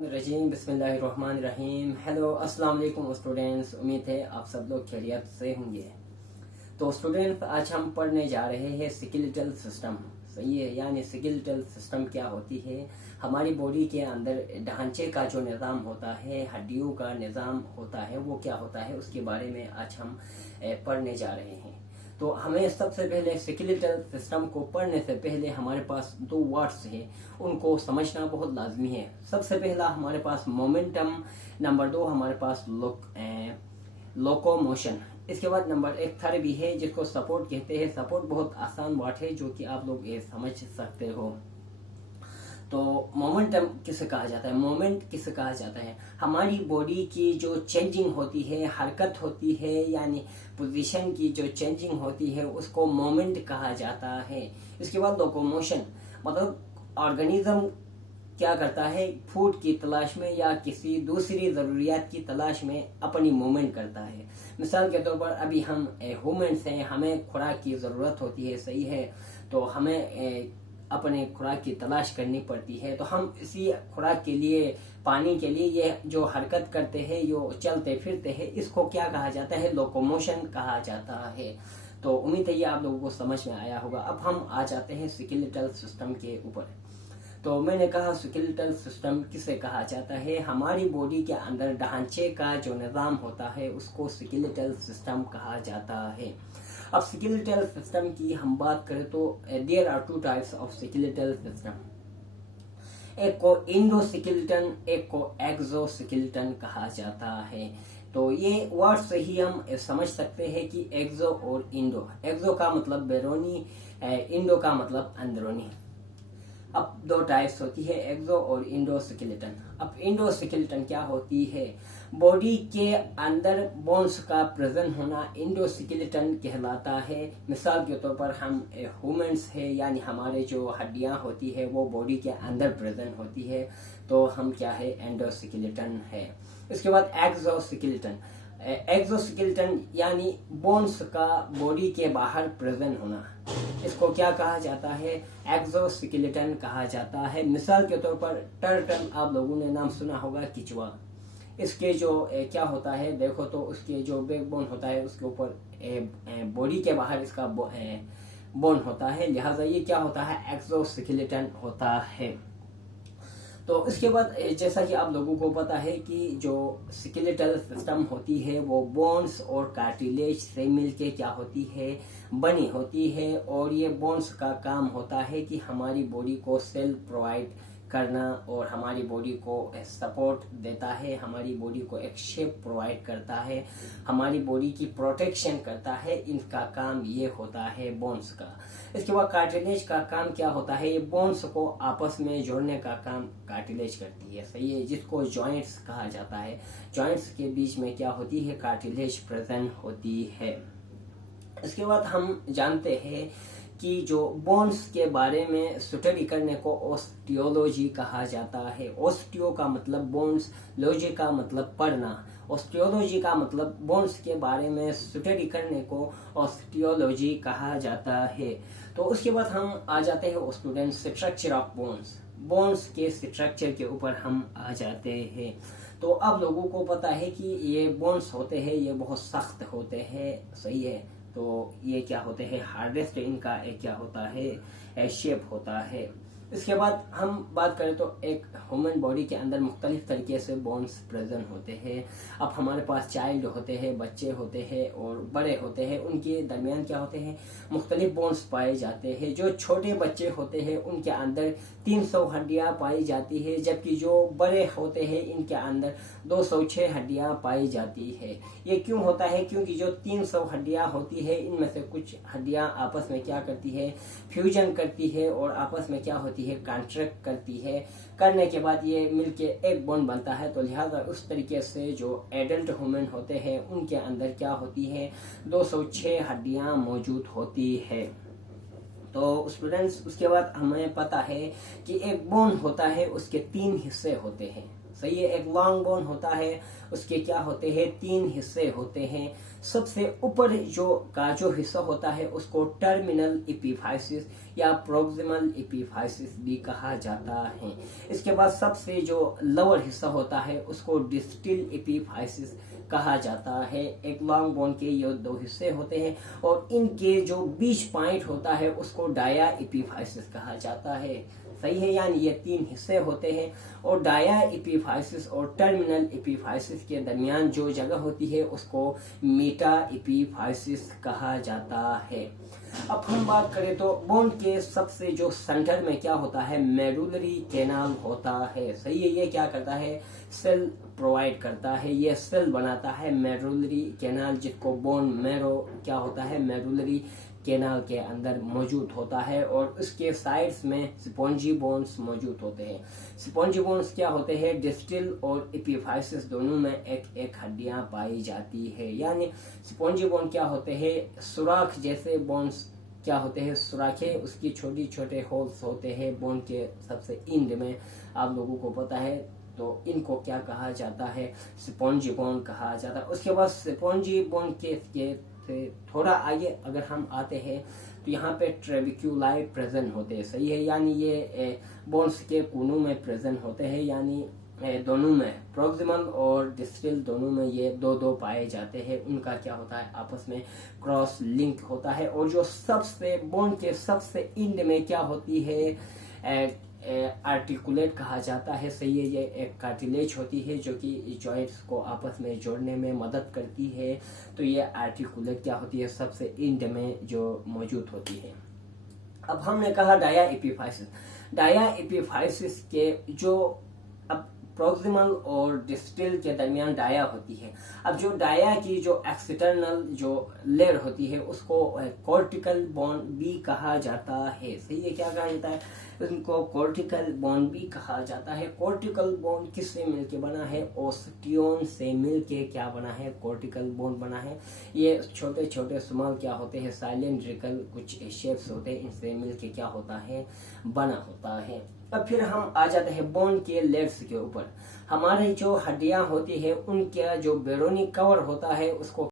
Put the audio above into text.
रजीम बिस्मिल्लाहिर्रहमानिर्रहीम। हेलो अस्सलाम वालेकुम स्टूडेंट्स, उम्मीद है आप सब लोग खैरियत से होंगे। तो स्टूडेंट्स, आज हम पढ़ने जा रहे हैं स्केलेटल सिस्टम। सही है, यानी स्केलेटल सिस्टम क्या होती है। हमारी बॉडी के अंदर ढांचे का जो निज़ाम होता है, हड्डियों का निज़ाम होता है, वो क्या होता है उसके बारे में आज हम पढ़ने जा रहे हैं। तो हमें सबसे पहले स्केलेटल सिस्टम को पढ़ने से पहले हमारे पास दो वर्ड्स हैं, उनको समझना बहुत लाजमी है। सबसे पहला हमारे पास मोमेंटम, नंबर दो हमारे पास लोकोमोशन। इसके बाद नंबर एक थर्ड भी है जिसको सपोर्ट कहते हैं। सपोर्ट बहुत आसान वर्ड है जो कि आप लोग ये समझ सकते हो। तो मोमेंटम किसे कहा जाता है, मोमेंट किसे कहा जाता है। हमारी बॉडी की जो चेंजिंग होती है, हरकत होती है, यानी पोजीशन की जो चेंजिंग होती है उसको मोमेंट कहा जाता है। इसके बाद लोकोमोशन, मतलब ऑर्गेनिज्म क्या करता है, फूड की तलाश में या किसी दूसरी ज़रूरियात की तलाश में अपनी मूवमेंट करता है। मिसाल के तौर पर अभी हम ह्यूमन्स हैं, हमें खुराक की ज़रूरत होती है, सही है, तो हमें अपने खुराक की तलाश करनी पड़ती है। तो हम इसी खुराक के लिए, पानी के लिए ये जो हरकत करते हैं, जो चलते फिरते हैं, इसको क्या कहा जाता है, लोकोमोशन कहा जाता है। तो उम्मीद है ये आप लोगों को समझ में आया होगा। अब हम आ जाते हैं स्केलेटल सिस्टम के ऊपर। तो मैंने कहा स्केलेटल सिस्टम किसे कहा जाता है। हमारी बॉडी के अंदर ढांचे का जो निज़ाम होता है उसको स्केलेटल सिस्टम कहा जाता है। अब स्केलेटल सिस्टम की हम बात करें तो there are two types of skeletal system. एक को इंडोस्केलेटन, एक को एक्सोस्केलेटन कहा जाता है। तो ये वर्ड से ही हम समझ सकते हैं कि एक्सो और इंडो। एक्सो का मतलब बैरूनी, इंडो का मतलब अंदरूनी। अब दो टाइप्स होती है, एक्सो और इंडोस्केलेटन। अब इंडोस्केलेटन क्या होती है, बॉडी के अंदर बोन्स का प्रेजेंट होना इंडोस्केलेटन कहलाता है। मिसाल के तौर पर हम ह्यूमन्स है, यानी हमारे जो हड्डियां होती है वो बॉडी के अंदर प्रेजेंट होती है, तो हम क्या है, एंडोस्केलेटन है। इसके बाद एक्सोस्केलेटन। एक्सोस्केलेटन यानी बोन्स का बॉडी के बाहर प्रेजेंट होना, इसको क्या कहा जाता है, एक्सोस्केलेटन कहा जाता है। मिसाल के तौर पर टर्टल, आप लोगों ने नाम सुना होगा, किचुआ। इसके जो क्या होता है, देखो तो उसके जो बैकबोन होता है उसके ऊपर बॉडी के बाहर इसका बोन होता है, लिहाजा ये क्या होता है, एक्सोस्केलेटन होता है। तो इसके बाद जैसा कि आप लोगों को पता है कि जो स्केलेटल सिस्टम होती है वो बोन्स और कार्टिलेज से मिलके क्या होती है, बनी होती है। और ये बोन्स का काम होता है कि हमारी बॉडी को सेल प्रोवाइड करना और हमारी बॉडी को सपोर्ट देता है, हमारी बॉडी को एक शेप प्रोवाइड करता है, हमारी बॉडी की प्रोटेक्शन करता है। इनका काम ये होता है बोन्स का। इसके बाद कार्टिलेज का काम क्या होता है, ये बोन्स को आपस में जोड़ने का काम कार्टिलेज करती है, सही है, जिसको जॉइंट्स कहा जाता है। जॉइंट्स के बीच में क्या होती है, कार्टिलेज प्रेजेंट होती है। इसके बाद हम जानते हैं कि जो बोन्स के बारे में स्टडी करने को ऑस्टियोलॉजी कहा जाता है। ऑस्टियो का मतलब बोन्स, लॉजी का मतलब पढ़ना, ऑस्टियोलॉजी का मतलब बोन्स के बारे में स्टडी करने को ऑस्टियोलॉजी कहा जाता है। तो उसके बाद हम आ जाते हैं students structure of bones. Bones के स्ट्रक्चर के ऊपर हम आ जाते हैं। तो अब लोगों को पता है कि ये बोन्स होते हैं, ये बहुत सख्त होते हैं, सही है। तो ये क्या होते हैं, हार्डेस्ट इनका एक क्या होता है, शेप होता है। इसके बाद हम बात करें तो एक ह्यूमन बॉडी के अंदर मुख्तलिफ तरीके से बोन्स प्रेजेंट होते हैं। अब हमारे पास चाइल्ड होते हैं, बच्चे होते हैं और बड़े होते हैं, उनके दरमियान क्या होते हैं, मुख्तलिफ बोन्स पाए जाते हैं। जो छोटे बच्चे होते हैं उनके अंदर 300 हड्डियां पाई जाती है, जबकि जो बड़े होते हैं इनके अंदर 206 हड्डियां पाई जाती है। ये क्यों होता है, क्योंकि जो 300 हड्डियां होती है इनमें से कुछ हड्डियां आपस में क्या करती है, फ्यूजन करती है और आपस में क्या होती है, कॉन्ट्रैक्ट करती है। करने के बाद ये मिलके एक बोन बनता है। तो लिहाजा उस तरीके से जो एडल्ट ह्यूमन होते हैं उनके अंदर क्या होती है, 206 हड्डियां मौजूद होती है। तो स्टूडेंट्स, उसके बाद हमें पता है कि एक बोन होता है उसके 3 हिस्से होते हैं, सही है। एक लॉन्ग बोन होता है, उसके क्या होते हैं, 3 हिस्से होते हैं। सबसे ऊपर जो हिस्सा होता है उसको टर्मिनल एपिफाइसिस या प्रोक्सिमल एपिफाइसिस भी कहा जाता है। इसके बाद सबसे जो लोअर हिस्सा होता है उसको डिस्टल एपिफाइसिस कहा जाता है। एक लॉन्ग बोन के ये 2 हिस्से होते हैं और इनके जो बीच पॉइंट होता है उसको डाया एपिफाइसिस कहा जाता है। सही है, यानी ये 3 हिस्से होते हैं और डाया एपिफाइसिस और टर्मिनल एपिफाइसिस के दरमियान जो जगह होती है उसको मेटा एपिफाइसिस कहा जाता है। अब हम बात करें तो बोन के सबसे जो सेंटर में क्या होता है, मेडुलरी कैनाल होता है। सही है, ये क्या करता है, सेल प्रोवाइड करता है, ये सेल बनाता है मेडुलरी कैनाल, जिसको बोन मैरो क्या होता है, मेडुलरी कैनाल के अंदर मौजूद होता है और उसके साइड्स में स्पॉन्जी बोन्स मौजूद होते हैं। स्पॉन्जी बोन्स क्या होते हैं, डिस्टल और एपिफाइसिस दोनों में एक एक हड्डियां पाई जाती है। यानी स्पॉन्जी बोन क्या होते हैं, सुराख जैसे बोन्स क्या होते हैं, सुराखे, उसकी छोटी छोटे होल्स होते हैं बोन के सबसे एंड में, आप लोगों को पता है। तो इनको क्या कहा जाता है, स्पॉन्जी बोन कहा जाता है। उसके बाद स्पॉन्जी बोन के थोड़ा आगे अगर हम आते हैं तो यहाँ पे ट्रेबिक्यूलाई प्रेजेंट होते हैं। सही है, यानी ये बोन्स के कोनों में प्रेजेंट होते हैं, यानी दोनों में, प्रोक्सिमल और डिस्टल दोनों में ये 2-2 पाए जाते हैं। उनका क्या होता है, आपस में क्रॉस लिंक होता है। और जो सबसे बोन के सबसे एंड में क्या होती है, आर्टिकुलेट कहा जाता है। सही है, ये एक कार्टिलेज होती है जो कि जॉइंट्स को आपस में जोड़ने में मदद करती है। तो ये आर्टिकुलेट क्या होती है, सबसे एंड में जो मौजूद होती है। अब हमने कहा डाया एपिफाइसिस। डाया एपिफाइसिस के जो अब प्रोक्सिमल और डिस्टल के दरमियान डाया होती है। अब जो डाया की जो एक्सटर्नल जो लेयर होती है उसको कॉर्टिकल बोन भी कहा जाता है। सही है, क्या कहा जाता है, उनको कॉर्टिकल बोन भी कहा जाता है। कॉर्टिकल बोन किससे मिलके बना है, ओस्टियोन से मिलके क्या बना है, कॉर्टिकल बोन बना है। ये छोटे छोटे स्मॉल क्या होते हैं, साइलेंड्रिकल कुछ शेप्स होते हैं, इनसे मिलके क्या होता है, बना होता है। अब फिर हम आ जाते हैं बोन के लेयर्स के ऊपर। हमारे जो हड्डियां होती है उनका जो बेरोनिक कवर होता है उसको